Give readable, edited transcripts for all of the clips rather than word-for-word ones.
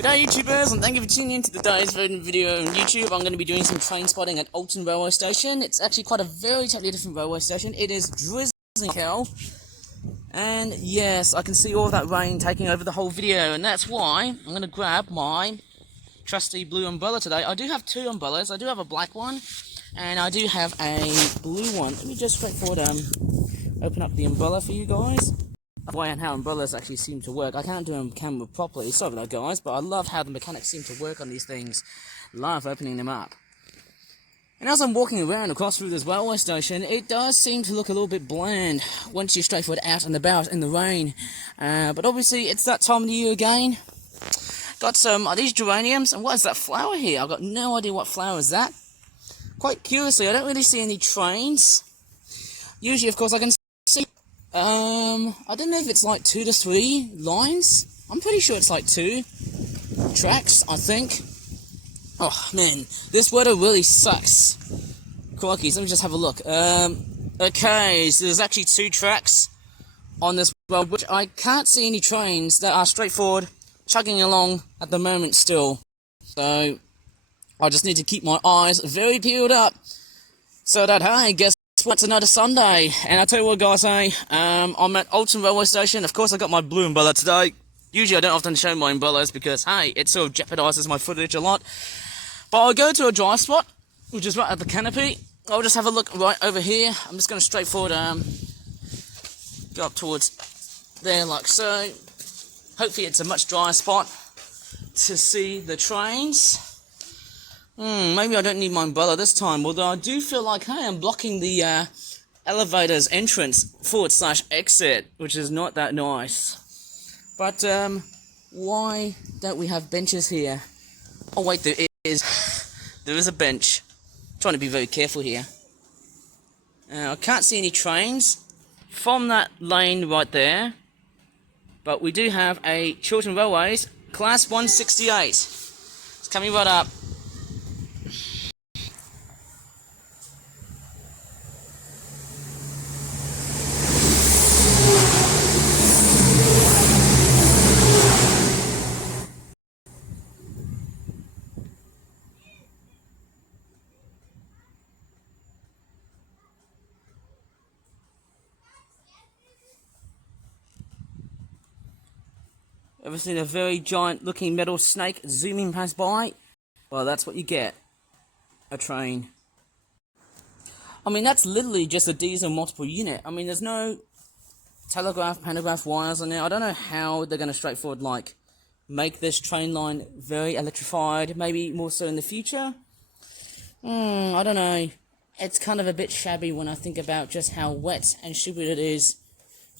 G'day YouTubers, and thank you for tuning in to today's video on YouTube. I'm going to be doing some train spotting at Olton Railway Station. It's actually quite a very totally different railway station. It is drizzling hell, and yes, I can see all that rain taking over the whole video, and that's why I'm going to grab my trusty blue umbrella today. I do have two umbrellas. I do have a black one, and I do have a blue one. Let me just straightforward open up the umbrella for you guys. Why and how umbrellas actually seem to work. I can't do them on camera properly, sorry about that guys, but I love how the mechanics seem to work on these things. Love opening them up. And as I'm walking around across through this railway station, it does seem to look a little bit bland once you're straightforward out and about in the rain. But obviously it's that time of the year again. Got some of these geraniums, and what is that flower here? I've got no idea what flower is that. Quite curiously, I don't really see any trains. Usually, of course, I can see I don't know if it's like 2 to 3 lines. I'm pretty sure it's like 2 tracks, I think. Oh man, this weather really sucks. Crikey, let me just have a look. Okay, so there's actually 2 tracks on this road, which I can't see any trains that are straightforward chugging along at the moment still. So I just need to keep my eyes very peeled up so that, hey, guess it's another Sunday. And I tell you what guys, hey, I'm at Olton Railway Station. Of course I got my blue umbrella today. Usually I don't often show my umbrellas because, hey, it sort of jeopardizes my footage a lot. But I'll go to a dry spot, which is right at the canopy. I'll just have a look right over here. I'm just going to straightforward go up towards there like so. Hopefully it's a much drier spot to see the trains. Maybe I don't need my umbrella this time, although I do feel like, hey, I'm blocking the elevator's entrance / exit, which is not that nice. But why don't we have benches here? Oh wait, there is a bench. I'm trying to be very careful here. I can't see any trains from that lane right there, but we do have a Chiltern Railways Class 168. It's coming right up. Ever seen a very giant looking metal snake zooming past by? Well, that's what you get. A train. I mean, that's literally just a diesel multiple unit. I mean, there's no telegraph, pantograph wires on there. I don't know how they're going to straightforward, like, make this train line very electrified. Maybe more so in the future. I don't know. It's kind of a bit shabby when I think about just how wet and stupid it is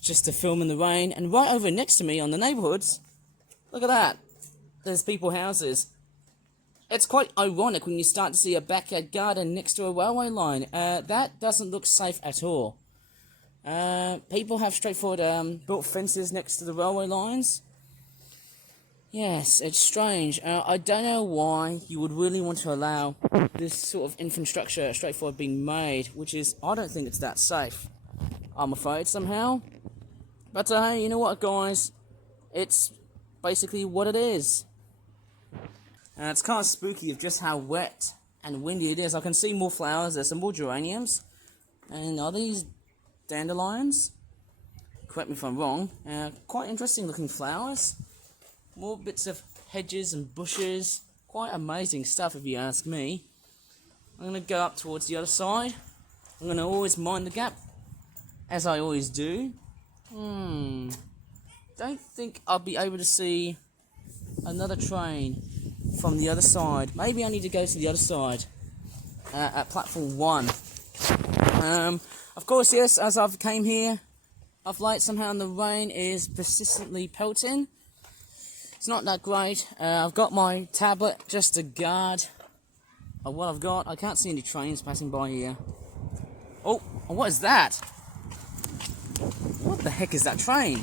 just to film in the rain. And right over next to me on the neighbourhoods, look at that. There's people houses. It's quite ironic when you start to see a backyard garden next to a railway line. That doesn't look safe at all. People have straightforward built fences next to the railway lines. Yes, it's strange. I don't know why you would really want to allow this sort of infrastructure straightforward being made, which is, I don't think it's that safe, I'm afraid, somehow. But hey, you know what guys, it's basically what it is. It's kind of spooky of just how wet and windy it is. I can see more flowers. There's some more geraniums. And are these dandelions? Correct me if I'm wrong. Quite interesting looking flowers. More bits of hedges and bushes. Quite amazing stuff if you ask me. I'm going to go up towards the other side. I'm going to always mind the gap, as I always do. Don't think I'll be able to see another train from the other side. Maybe I need to go to the other side at platform 1. Of course, yes, as I've came here of late, somehow the rain is persistently pelting. It's not that great. I've got my tablet just to guard what I've got. I can't see any trains passing by here. Oh, what is that? What the heck is that train?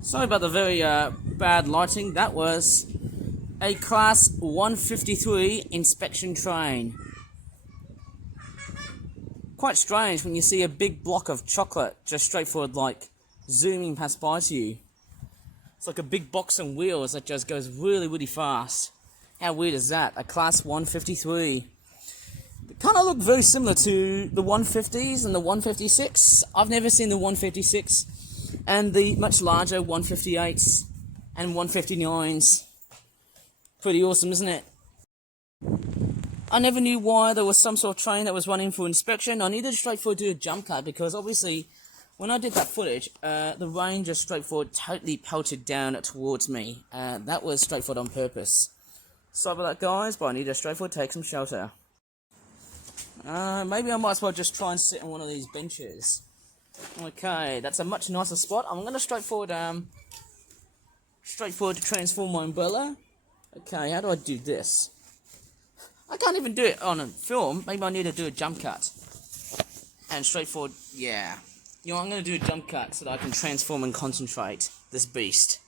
Sorry about the very bad lighting. That was a Class 153 inspection train. quite strange when you see a big block of chocolate just straightforward, like, zooming past by to you. It's like a big box on wheels that just goes really, really fast. How weird is that? A Class 153. They kind of look very similar to the 150s and the 156. I've never seen the 156 and the much larger 158s and 159s. Pretty awesome, isn't it? I never knew why there was some sort of train that was running for inspection. I needed to straightforward do a jump cut because obviously when I did that footage, the rain just straightforward totally pelted down towards me. That was straightforward on purpose. Sorry about that, guys, but I need to straightforward take some shelter. Maybe I might as well just try and sit on one of these benches. Okay, that's a much nicer spot. I'm going to straightforward to transform my umbrella. Okay, how do I do this? I can't even do it on a film. Maybe I need to do a jump cut. And straightforward, yeah. You know, I'm going to do a jump cut so that I can transform and concentrate this beast.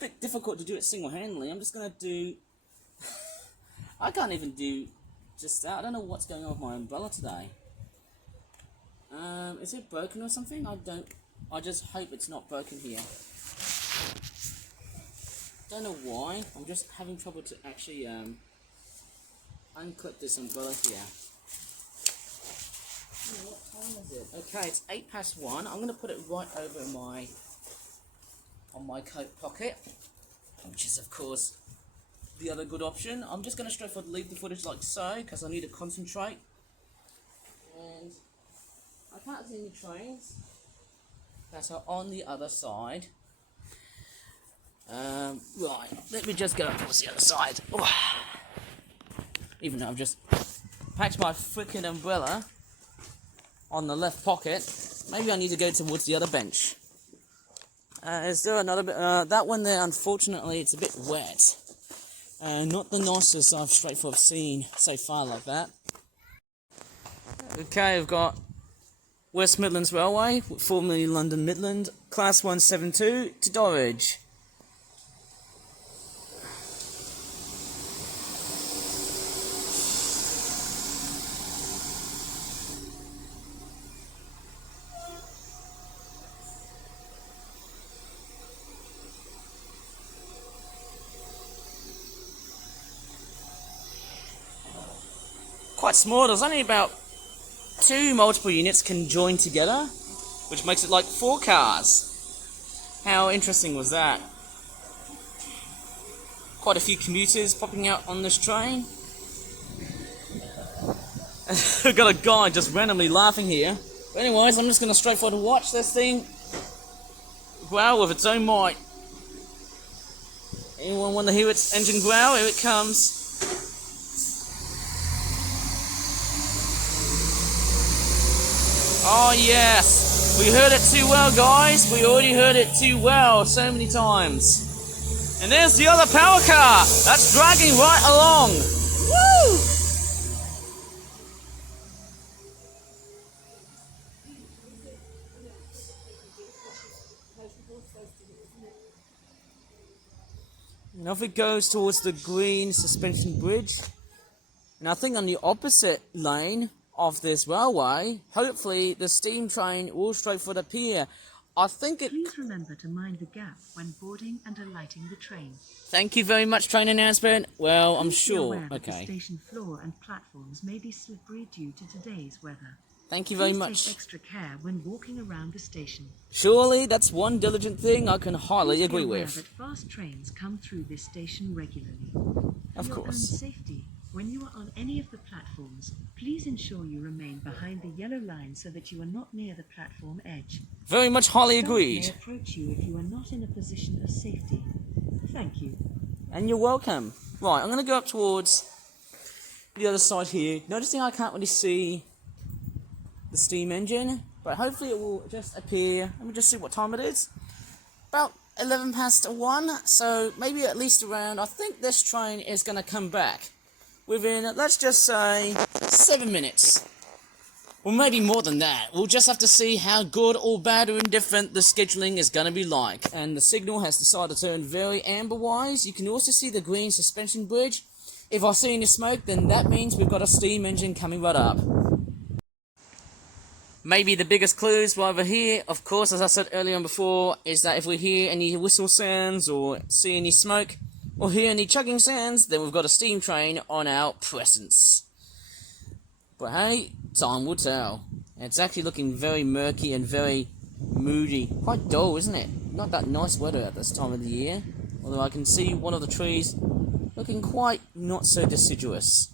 Bit difficult to do it single-handedly. I'm just going to do... I can't even do just that. I don't know what's going on with my umbrella today. Is it broken or something? I just hope it's not broken here. Don't know why. I'm just having trouble to actually unclip this umbrella here. Oh, what time is it? Okay, it's 1:08. I'm gonna put it right over on my coat pocket, which is of course the other good option. I'm just gonna straightforward leave the footage like so because I need to concentrate. And I can't see any trains that are on the other side. Right, let me just go towards the other side. Oh. Even though I've just packed my freaking umbrella on the left pocket, maybe I need to go towards the other bench. Is there another bit? That one there, unfortunately, it's a bit wet. Not the nicest I've straightforward seen so far like that. Okay, we've got West Midlands Railway, formerly London Midland, Class 172 to Dorridge. Quite small. There's only about 2 multiple units can join together, which makes it like 4 cars. How interesting was that? Quite a few commuters popping out on this train. We've got a guy just randomly laughing here. But anyways, I'm just going to straightforward watch this thing growl with its own might. Anyone want to hear its engine growl? Here it comes. Oh yes, we heard it too well, guys. We already heard it too well so many times. And there's the other power car. That's dragging right along. Woo! And off it goes towards the green suspension bridge. And I think on the opposite lane of this railway, hopefully the steam train will straightforward appear. I think it... Please remember to mind the gap when boarding and alighting the train. Thank you very much, train announcement. Well, I'm sure. Aware that okay. The station floor and platforms may be slippery due to today's weather. Thank you very Please much. Take extra care when walking around the station. Surely that's one diligent thing I can highly Please agree be aware with. that fast trains come through this station regularly. Of For your course. own safety, when you are on any of the platforms, please ensure you remain behind the yellow line so that you are not near the platform edge. Very much highly Staff agreed. may approach you if you are not in a position of safety. Thank you. And you're welcome. Right, I'm going to go up towards the other side here. Noticing I can't really see the steam engine, but hopefully it will just appear. Let me just see what time it is. About 1:11, so maybe at least around, I think this train is going to come back within, let's just say, 7 minutes. Or maybe more than that. We'll just have to see how good or bad or indifferent the scheduling is going to be like. And the signal has decided to turn very amber-wise. You can also see the green suspension bridge. If I see any smoke, then that means we've got a steam engine coming right up. Maybe the biggest clues right over here, of course, as I said earlier on before, is that if we hear any whistle sounds or see any smoke or hear any chugging sounds, then we've got a steam train on our presence. But hey, time will tell. It's actually looking very murky and very moody. Quite dull, isn't it? Not that nice weather at this time of the year. Although I can see one of the trees looking quite not so deciduous.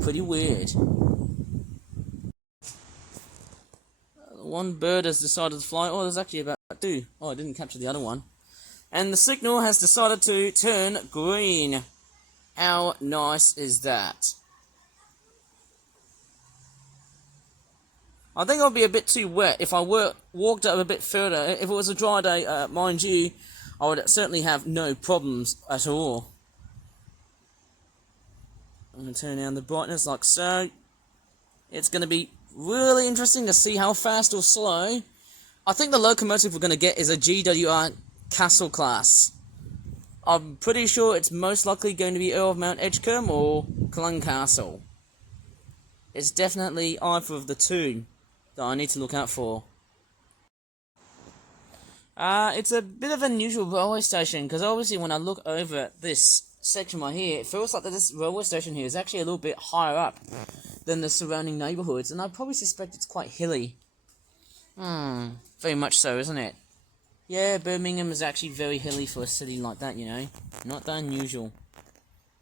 Pretty weird. One bird has decided to fly. Oh, there's actually about two. Oh, I didn't capture the other one. And the signal has decided to turn green. How nice is that? I think I'll be a bit too wet if I walked up a bit further. If it was a dry day, mind you, I would certainly have no problems at all. I'm going to turn down the brightness like so. It's going to be really interesting to see how fast or slow. I think the locomotive we're going to get is a GWR Castle class. I'm pretty sure it's most likely going to be Earl of Mount Edgecumbe or Castle. It's definitely either of the two that I need to look out for. It's a bit of an unusual railway station, because obviously when I look over at this section right here, it feels like that this railway station here is actually a little bit higher up than the surrounding neighbourhoods, and I probably suspect it's quite hilly. Very much so, isn't it? Yeah, Birmingham is actually very hilly for a city like that, you know. Not that unusual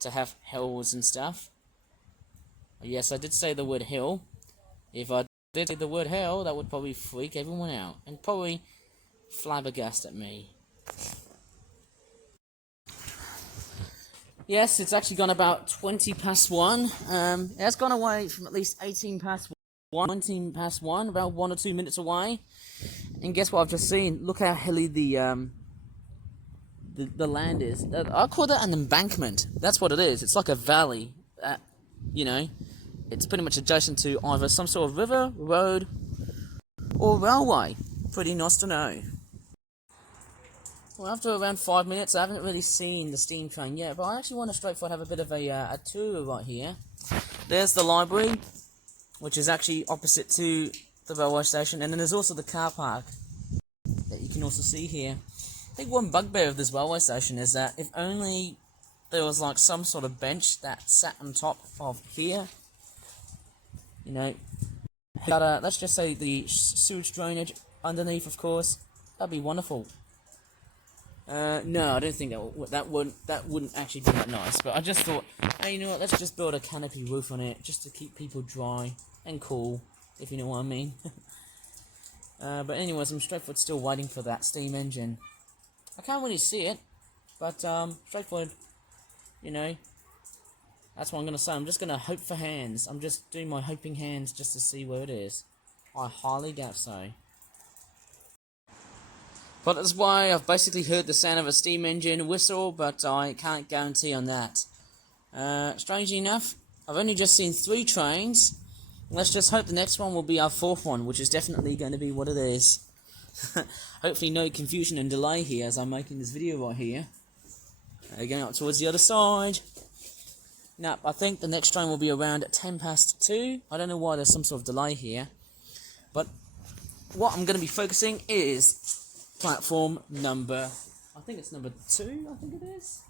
to have hills and stuff. Yes, I did say the word hill. If I did say the word hell, that would probably freak everyone out and probably flabbergast at me. Yes, it's actually gone about 20 past 1. It has gone away from at least 18 past 1, 19 past 1, about 1 or 2 minutes away. And guess what I've just seen? Look how hilly the land is. I call that an embankment. That's what it is. It's like a valley. You know, it's pretty much adjacent to either some sort of river, road, or railway. Pretty nice to know. Well, after around 5 minutes, I haven't really seen the steam train yet, but I actually want to straightforward have a bit of a tour right here. There's the library, which is actually opposite to the railway station, and then there's also the car park that you can also see here. I think one bugbear of this railway station is that if only there was like some sort of bench that sat on top of here, you know, but let's just say the sewage drainage underneath, of course, that'd be wonderful. No, I don't think that wouldn't actually be that nice. But I just thought, hey, you know what? Let's just build a canopy roof on it, just to keep people dry and cool, if you know what I mean. But anyways, I'm straightforward still waiting for that steam engine. I can't really see it, but straightforward, you know. That's what I'm gonna say. I'm just gonna hope for hands. I'm just doing my hoping hands just to see where it is. I highly doubt so. But that's why I've basically heard the sound of a steam engine whistle, but I can't guarantee on that. Strangely enough, I've only just seen 3 trains. Let's just hope the next one will be our 4th one, which is definitely going to be what it is. Hopefully no confusion and delay here as I'm making this video right here. Going out towards the other side. Now, I think the next train will be around 10 past 2. I don't know why there's some sort of delay here. But what I'm going to be focusing is platform number, I think it's number 2, I think it is.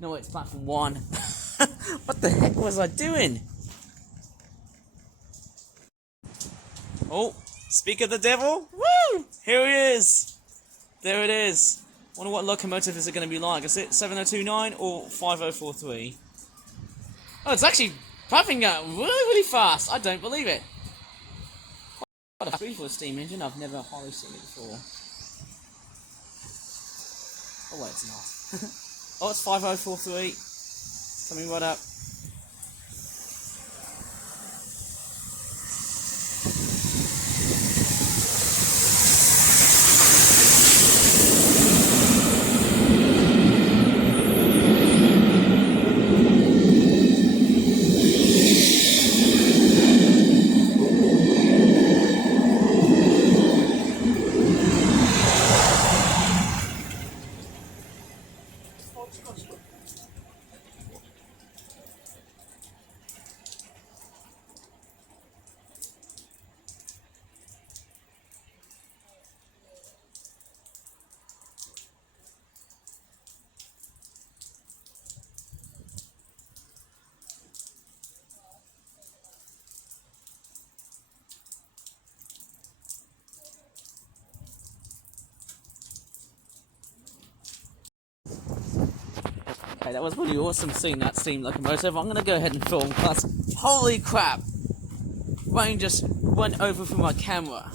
No, it's platform 1. What the heck was I doing? Oh, speak of the devil. Woo! Here he is. There it is. Wonder what locomotive is it going to be like. Is it 7029 or 5043? Oh, it's actually puffing out really, really fast. I don't believe it. What a beautiful steam engine. I've never hardly seen it before. Oh wait, it's not. Oh, it's 5043. Coming right up. Okay, that was really awesome seeing that steam locomotive. I'm gonna go ahead and film, plus, holy crap! Rain just went over from my camera.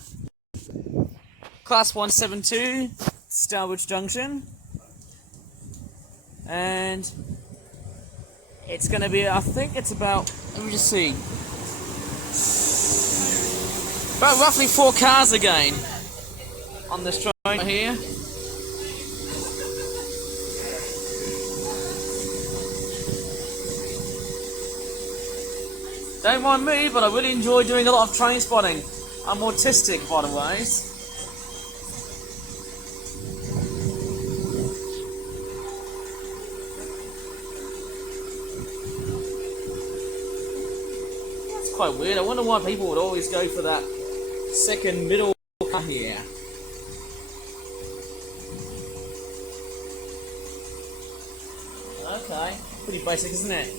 Class 172, Starwich Junction. And it's gonna be, I think it's about, let me just see, about roughly 4 cars again on this train here. Don't mind me, but I really enjoy doing a lot of train spotting. I'm autistic, by the way. That's quite weird. I wonder why people would always go for that second middle car here. Okay, pretty basic, isn't it?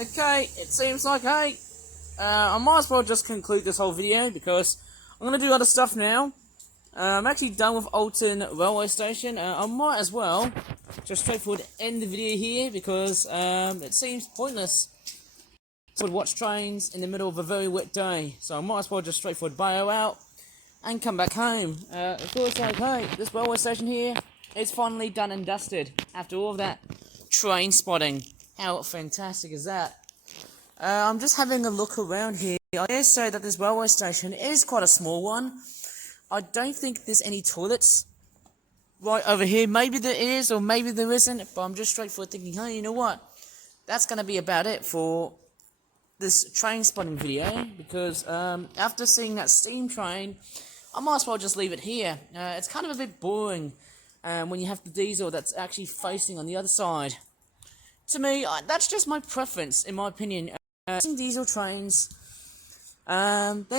Okay, it seems like, hey, I might as well just conclude this whole video because I'm going to do other stuff now. I'm actually done with Olton Railway Station. I might as well just straightforward end the video here because it seems pointless to watch trains in the middle of a very wet day. So I might as well just straightforward bio out and come back home. It feels like, hey, this railway station here is finally done and dusted after all of that train spotting. How fantastic is that? I'm just having a look around here. I dare say that this railway station is quite a small one. I don't think there's any toilets right over here. Maybe there is or maybe there isn't, but I'm just straightforward thinking, hey, you know what? That's going to be about it for this train spotting video because after seeing that steam train, I might as well just leave it here. It's kind of a bit boring when you have the diesel that's actually facing on the other side. To me, that's just my preference, in my opinion. Diesel trains, they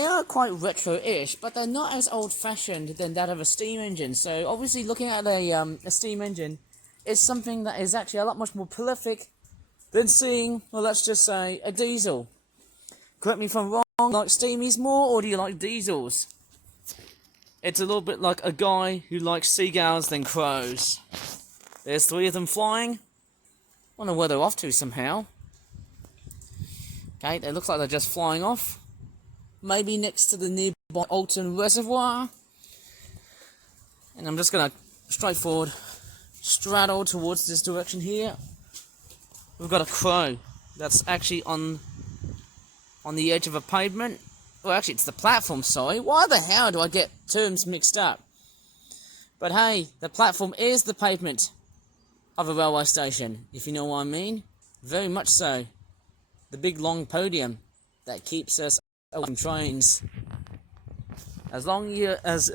are quite retro-ish, but they're not as old-fashioned than that of a steam engine. So, obviously, looking at a steam engine is something that is actually a lot much more prolific than seeing, well, let's just say, a diesel. Correct me if I'm wrong, like steamies more, or do you like diesels? It's a little bit like a guy who likes seagulls than crows. There's 3 of them flying. Wonder where they're off to somehow. Okay, they look like they're just flying off. Maybe next to the nearby Olton Reservoir. And I'm just going to straightforward straddle towards this direction here. We've got a crow that's actually on the edge of a pavement. Well, actually, it's the platform, sorry. Why the hell do I get terms mixed up? But hey, the platform is the pavement of a railway station, if you know what I mean. Very much so. The big long podium that keeps us away from trains. As long as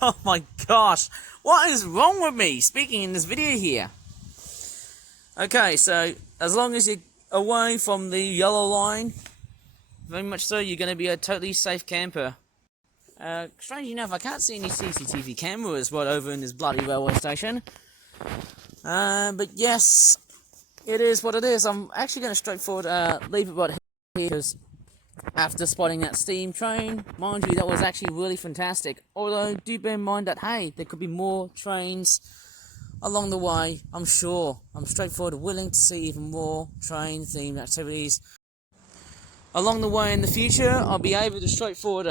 oh my gosh, what is wrong with me speaking in this video here? Okay, so as long as you're away from the yellow line, very much so, you're going to be a totally safe camper. Strangely enough, I can't see any CCTV cameras right over in this bloody railway station. But yes, it is what it is. I'm actually going to straightforward leave it right here because after spotting that steam train, mind you, that was actually really fantastic. Although, do bear in mind that, hey, there could be more trains along the way, I'm sure. I'm straightforward willing to see even more train-themed activities. Along the way in the future, I'll be able to straightforward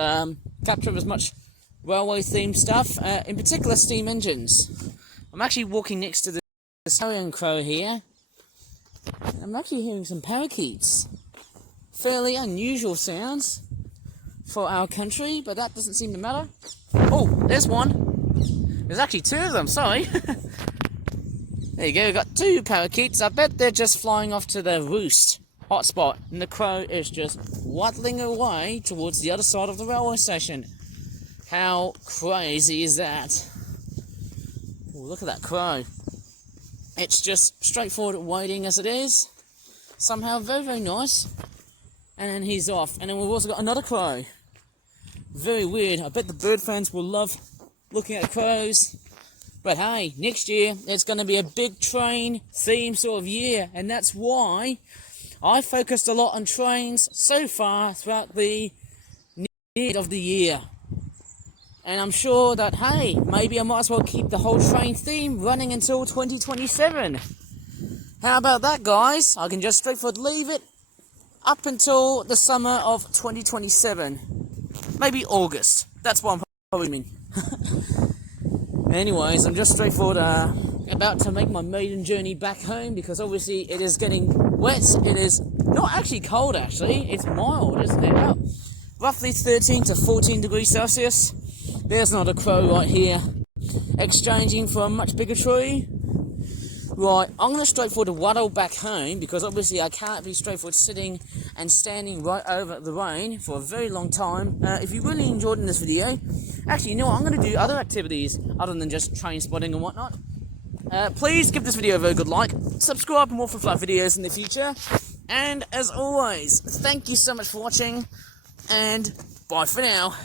capture as much railway-themed stuff, in particular steam engines. I'm actually walking next to the carrion crow here. I'm actually hearing some parakeets. Fairly unusual sounds for our country, but that doesn't seem to matter. Oh, there's one. There's actually 2 of them, sorry. There you go, we've got 2 parakeets. I bet they're just flying off to their roost hotspot, and the crow is just waddling away towards the other side of the railway station. How crazy is that? Oh, look at that crow. It's just straightforward waiting as it is. Somehow very, very nice. And then he's off. And then we've also got another crow. Very weird. I bet the bird fans will love looking at crows. But hey, next year it's going to be a big train theme sort of year. And that's why I focused a lot on trains so far throughout the end of the year. And I'm sure that, hey, maybe I might as well keep the whole train theme running until 2027. How about that, guys? I can just straightforward leave it up until the summer of 2027. Maybe August. That's what I'm probably mean. Anyways, I'm just straightforward about to make my maiden journey back home because obviously it is getting wet. It is not actually cold, actually. It's mild, isn't it? Oh, roughly 13 to 14 degrees Celsius. There's not a crow right here, exchanging for a much bigger tree. Right, I'm going to straightforward waddle back home because obviously I can't be straightforward sitting and standing right over the rain for a very long time. If you really enjoyed in this video, actually, you know what, I'm going to do other activities other than just train spotting and whatnot. Please give this video a very good like, subscribe for more for flight videos in the future, and as always, thank you so much for watching, and bye for now.